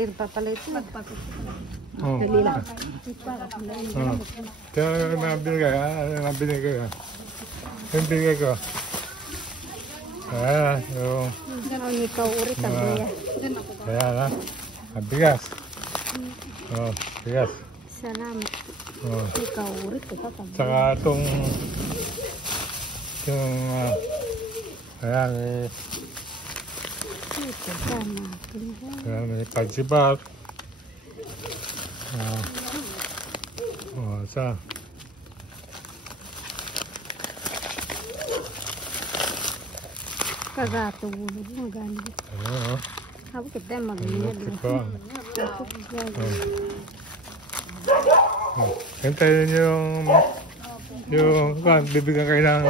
Mayroon pa pala ito. Oh. Dali lang. Kaya nabinigay, nabinigay ka. Nabinigay ko. Yung... Gano'n ikaw ulit ang kuya. Kaya na. Bigas. Oh, bigas. Salamat. Oh. Ikaw ulit. Tsaka itong... Yung... Ayan eh. Ito, sama. Ayan eh, pagsibat. Sa... Kagato ulo mo ganito. Ayan oh. Ako kita mag-ingat. Hintayin nyo yung bibigyan kayo ng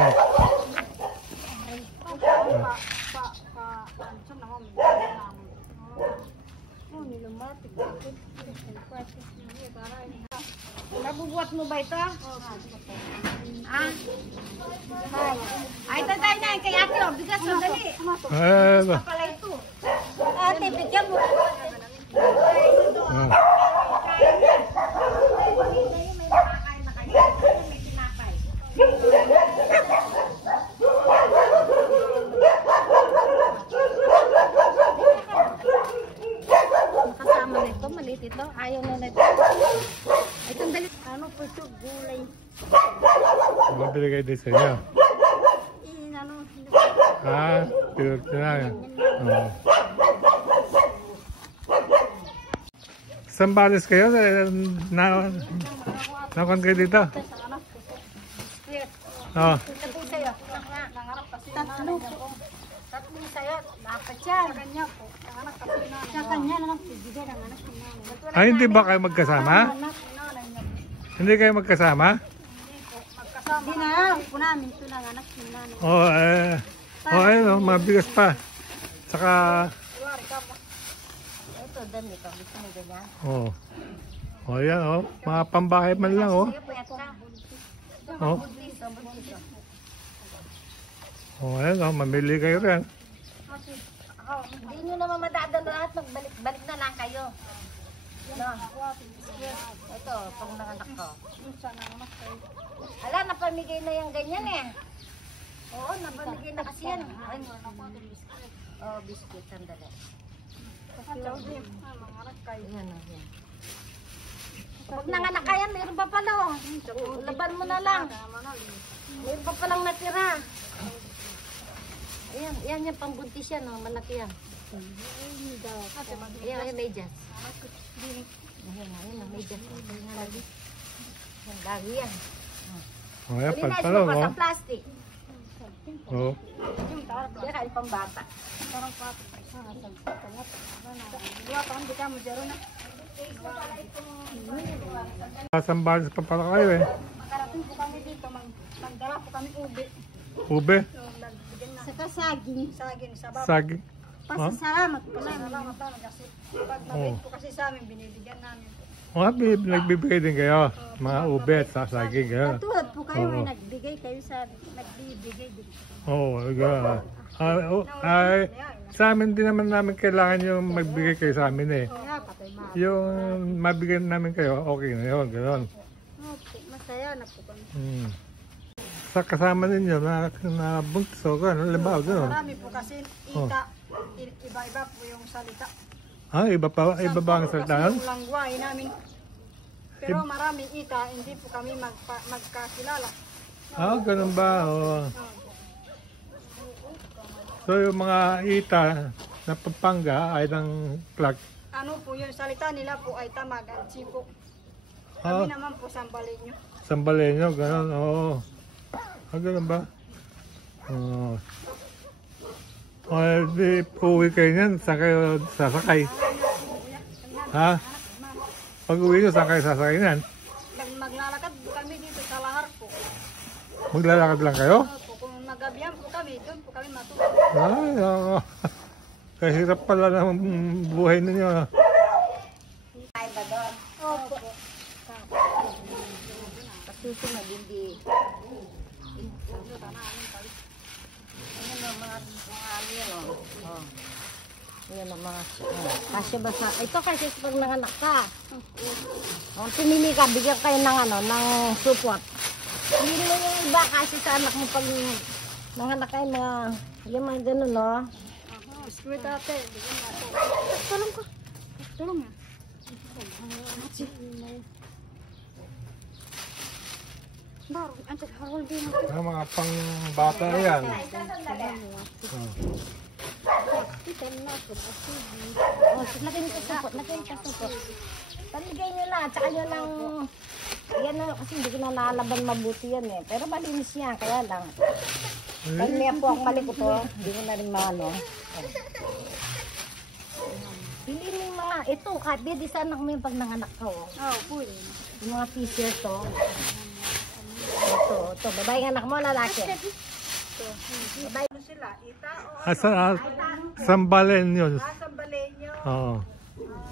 nabubuhat mo ba ito? Ay, tatay na kay ate o, bigas o, dali. Pala ito. Ate, bigyan mo. Nakasama na ito, maliit ito. Ayaw na ito. Ay, sandali. Ano po ito? Gulay. mabili din sa inyo. Pinag-tinayan. Sambales kayo? Nakon kayo dito? Oo. Tatlo sa'yo, dapat yan. Sa kanya po. Sa kanya na lang bibigay ng anak niya. Ay, hindi ba kayo magkasama? Hindi kayo magkasama? Hindi na lang po namin ito ng anak niya. Oo, ayun, mabigas pa. Tsaka... Ito, dami ito. Gusto mo ganyan? Oo. O, yan, o. Mga pambahay man lang, o. O. O, ayan, o. Mamili kayo rin. Hindi nyo naman madadalo lahat. Magbalik-balik na lang kayo. No. Ito, pang nanganak ko. Ala, napamigay na yung ganyan eh. Oo, napamigay na kasi yan. Oh, biscuit, sandali. Yan, yan. Pag nanganak ka yan, mayroon pa pala oh. Laban mo na lang. Mayroon pa palang natira. Ayan, yan yung pambuntis yan, oh, malaki yan. Ayan, ayan, medyas. Ayan, ayan, medyas. Ayan, lagi yan. O, ayan, Palinis mo pagpalaw, pa o. sa plastic. O. Kaya kain pang bata. Sambales pa pala kayo, eh. Makarating po kami dito, magdala po kami ube. Ube? Saka saging. Saging, sa baba. Saging? Pasasalamat po namin. Salamat namin kasi pag mabait po kasi sa amin, binibigyan namin po. O, nagbibigay din kayo. Mga ube at saging, gano'n. Katulad po kayo ay nagbigay kayo sa nagbibigay din. Oo, gano'n. Ay, sa amin din naman namin kailangan yung magbigay kayo sa amin, eh. Kaya patay ma. Yung mabigyan namin kayo, okay na yun, gano'n. Okay, masaya na po kami. Sa kasama ninyo na bunso, gano'n, limbaw, gano'n. Marami po kasi ita, iba-iba po yung salita. Iba ba ang salita? Yung langwahe namin. Pero maraming ita, hindi po kami magkakilala. Ganun ba? So yung mga ita na Pampanga ay ng plug. Ano po yung salita nila po ay tamag at sipo. Kami naman po Sambalenyo. Sambalenyo, gano'n, oo. Ganun ba? Di uwi kayo niyan, saan kayo sasakay? Ha? Pag uwi nyo, saan kayo sasakay niyan? Maglalakad kami dito sa lahar po. Maglalakad lang kayo? Kung magabihan po kami, doon po kami matulog. Ay, oo. Kahirap pala ng buhay ninyo. Ay ba doon? Opo. Pagsusunod, hindi. Ano mga ano yan, Yan ang mga, kasya ba sa, ito kasi pag nanganak ka. Pumili ka, bigyan kayo ng ng support. Hindi mo yung iba kasi sa anak mo pag nanganak kayo yung mga ganun, no? Sweet ate. Tulong ko. Tulong nga. Baru, anjir harol din. Ang mga pang bata yan. Lagyan nyo sa support, lagyan nyo sa support. Paligay nyo na, tsaka nyo lang, yan na, kasi hindi ko na nalaban mabuti yan eh. Pero malinis yan, kaya lang. Dahil may po ang mali ko to, hindi ko na rin maano. Pili mo yung mga, ito, pwede sa anak mo yung pag nanganak ka, oh. Oh, pwede. Yung mga t-shirt, oh. Ito, babae anak mo, lalaki. Babae mo sila, ita o Sambalen yun. Sambalenyo. Oo.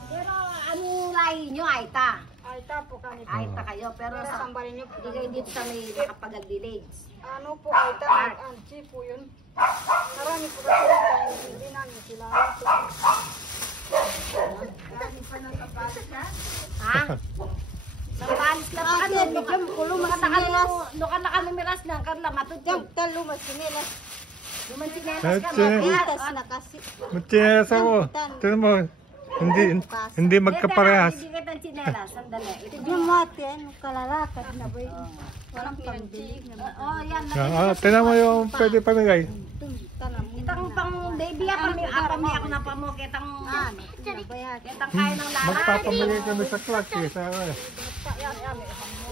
Pero anong lahi nyo, Aita? Aita po kami. Aita kayo, pero Pero sa sambalin niyo po. hindi kayo dito sa may Nakapagal Village. Ano po, Aita, anchi po yun. Marami po kasi hindi namin sila. Ha? Nampalis lang pa ano, numiras ng karla, matutog. Talo, masinelas. Lumansinelas ka, Itas na kasi. Magchinelas ako. Tignan mo. Hindi magkaparehas. Hindi kita ng chinelas, sandali. Yung mati, ano, kalalakad na ba yun? Walang pambili. Oh, yan. Tignan mo yung pwede panagay. Itang pang baby kami ako na pamo kitang kitang kaya ng lalaki. Magpapamigay kami sa clutch eh.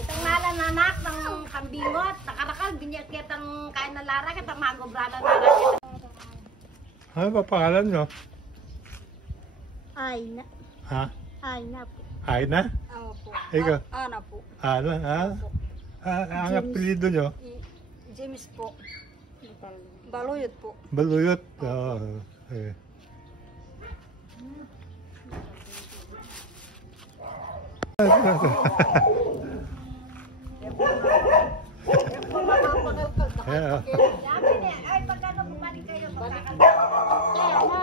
Itang nalanak ng kambingot, nakarakal binyag kitang kaya ng lara kitang magobrala na lara. Ano ba pangalan nyo? Ay na. Ha? Ay na po. Ay na? Ako po. Ikaw? Ana po. Ana? Ha? Ang apelido nyo? James po. Baluyot po. Baluyot? Oo. Okay. Yeah. Ay, pagkano bumalik kayo? Kaya na.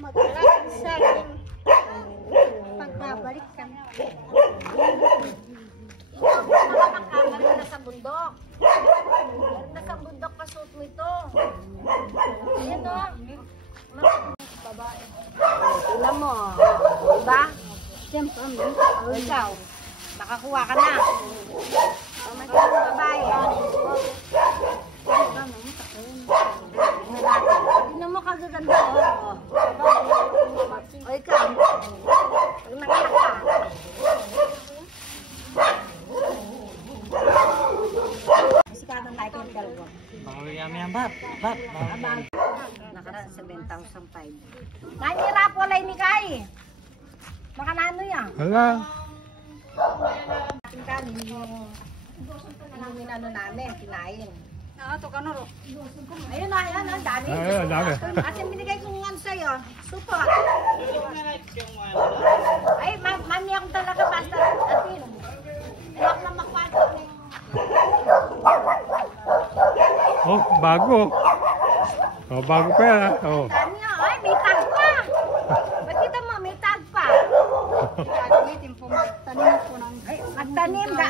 Magkalakad sa akin. Pagbabalik kami. Meron na sa bundok. Meron na sa bundok pa suot mo ito. Ayan o. Babae. Tingnan mo. Diba? Siyempre, O ikaw. Nakakuha ka na. O magkano babae. Tingnan mo kagaganda o. O ikaw. Pag nanganak ka. Sikatan tayo kayong dalawa. Abang. Nakaraan 7,005. Nanira po lay ni Kai. Baka nano yan. Hala. Ating kanin yung minano namin, kinain. ito ka na ro. Ayun na, ayun, ang dami. Ayun, ang dami. At yung binigay kong ano sa'yo, support. Ay, mami akong talaga basta. Atin, ayok na makwato. Oh, bago. Oh, bago pa yan. Oh. Dami ay, may tag pa. Ba't kita mo, may tag pa. Gagamitin po, magtanim po ng Ay, magtanim ka.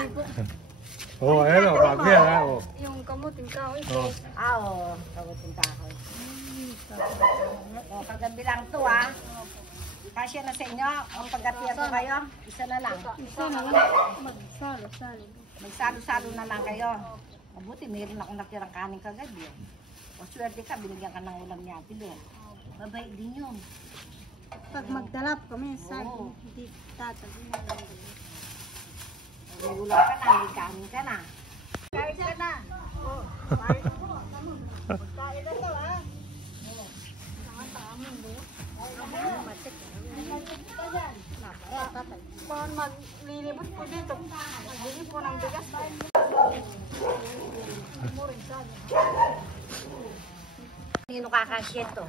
Oh, ayun oh, bago yan ha. Oh. yung kamuting kahoy. Oh. Oo, kagutin kahoy. O, kagabi lang to ah. Kasya na sa inyo, o pagkatiya ko kayo, isa na lang. Isa na lang. Magsalo-salo. Magsalo-salo na lang kayo. Mabuti, mayroon akong natirang kanin kagabi. O swerte ka, binigyan ka ng ulam niya, Tilo. Babay din yun. Pag magdalap kami, sa Oo. hindi tatabi na lang. May ulam ka na, may kanin ka na. Kain ka na. O, kain mo. Kain na to ah. Kung maglilibot po dito, magbili po ng bigas. Sino kakasya to?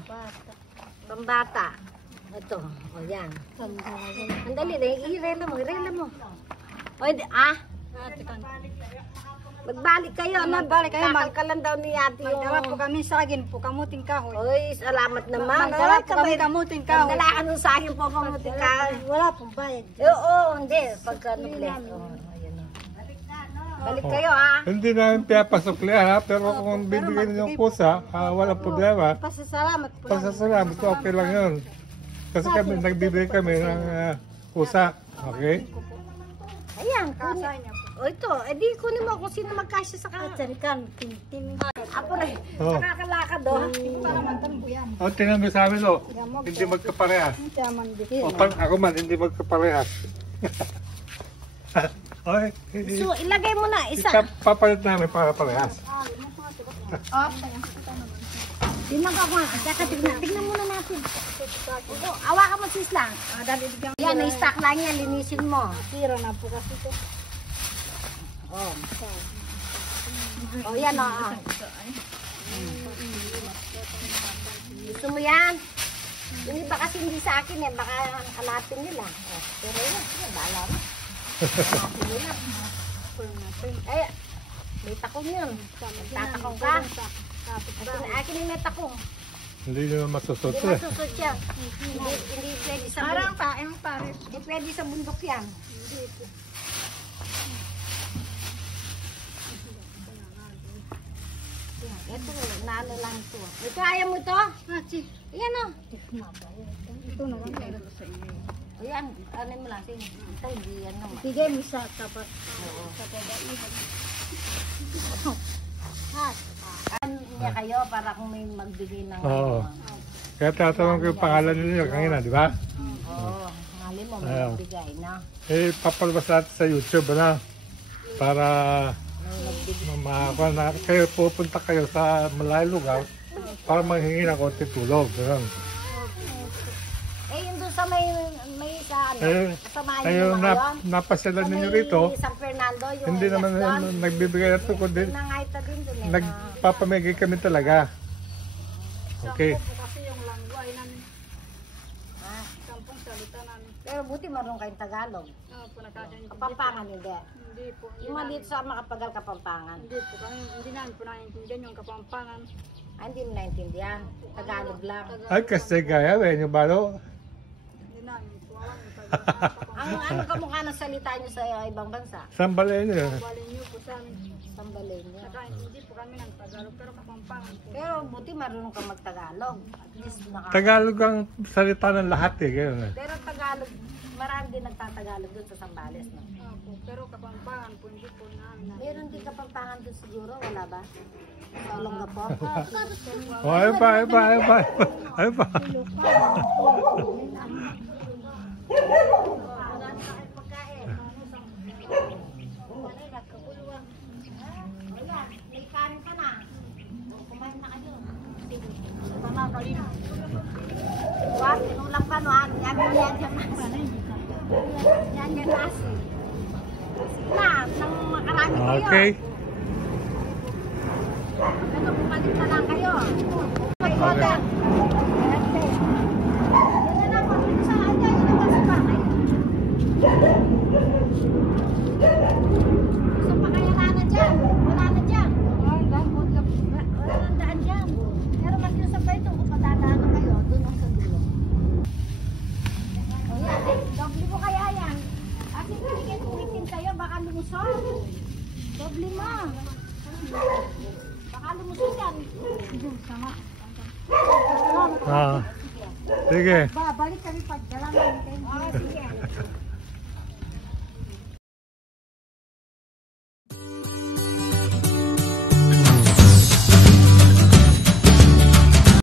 Pambata. Ito, o yan. Ang dali na, i-rela mo, i-rela mo. O, ah? Magbalik kayo. Magbalik kayo, Kakangkalan daw ni ate yung... Magdala po kami saging po, kamuting kahoy. Uy, salamat naman. Magdala po kami kamuting kahoy. Magdala ka nung sa akin po kamuting kahoy. Wala pong bayad. Oo, hindi. Pagka nuble. Balik kayo ha. Hindi namin pinapasukli ha, pero kung bibigyan niyo ng kusa, walang problema. Pasasalamat po. Pasasalamat, okay lang yun. Kasi kami, nagbibigay kami ng kusa, okay? Ayan, kunin. Kasa niya po. O ito, edi kunin mo kung sino magkasya sa Tsarikan, tintin. Ako rin. Oh. Nakakalakad o. Palamatan po yan. O, tingnan mo sa amin o, hindi magkaparehas. Tiyaman din. O, ako man, hindi magkaparehas. Okay, So, ilagay mo na isa. papalit namin para parehas. Tingnan ka kung saka tignan muna natin. Oo, awakan mo sis lang. Yan, na-stack lang yan, linisin mo. Sira na po kasi ito. Oh. Oh, yan o. Gusto mo yan? Yung iba kasi hindi sa akin eh, baka hanapin nila. Oh, pero yun, sige, bahala mo. Hanapin nila. Ay, may takong yun. Tatakong ka. Akin yung may takong. Hindi nyo masusot Hindi eh. masusot yan. Hindi pwede sa Parang bundok. paeng pares. Hindi pwede sa bundok yan. Ito, naano lang ito. May kaya mo ito? Ayan o. Ito na lang meron sa inyo. Ayan, ano mo lang. Sige. Ito, hindi yan naman. Bigay mo sa tapat. Oo. Sa pagaihan. Ano niya kayo para kung may magbigay ng... Oo. Kaya tatanong ko yung pangalan ninyo kanina, di ba? Oo. Mali mo, may Ayaw. magbigay na. Eh, papalabas natin sa YouTube, ano? Para May magbigay. makakuha na kayo, pupunta kayo sa malayo lugar para manghingi ng konti tulog. Ganun. Eh, yun doon sa may sa ano, Eh, kasamahan kayo niyo ba yun? napasyalan Sa ninyo may rito, San Fernando, yung hindi naman doon. nagbibigay ito, kundi Nangaita din doon eh. nagpapamigay kami talaga. Okay. Sampo po kasi yung langway namin. Ah, Sampung salita namin. pero buti marunong kayong Tagalog. Po nakakaintindi. Kapampangan hindi. Hindi po. Yung maliit sa makapagal Kapampangan. Hindi po kami, hindi namin po naiintindihan yung kapampangan. Ah, hindi mo naintindihan. Tagalog lang. Ay, kasi gaya, eh, yung balo. Hindi namin po alam yung pag-kapampangan. Ano kamukha ng salita nyo sa ibang bansa? Sambalen nyo. Bali niyo po sa amin. Sambalin nyo. Nakaintindi po kami ng Tagalog pero kapampangan po. Pero buti marunong ka mag-Tagalog. At least Tagalog ang salita ng lahat eh. Ganun eh. Pero Tagalog, marami din nagtatagalog doon sa Sambales. No? Opo, pero kapampangan po hindi po namin. Meron din Kapampangan doon siguro, wala ba? Sa Olongapo? O, ayun pa, ayun pa, ayun pa. Ayun pa. May kanin ka na. Kumain na kayo. Tama, kanina. What? Inulam ka no? Yan dyan nasi. Yan dyan nasi. Sige na, nang makarami kayo. Okay. Ito, bumalik na lang kayo. Okay, Okay. order. Yan na, pagkita sa akin. Yan na, sa bahay. Gusto pa kaya na dyan? Wala na dyan. Wala nang daan dyan. Pero mas yung sa ito, kung padadaan na kayo, doon ang sa dulo. O yan, eh, doble mo kaya yan. At hindi uwitin kayo, baka lumusot. Doble mo. Baka lumusot yan. Sama. Ah. Sige. Babalik kami pag dala namin kayo. O, sige.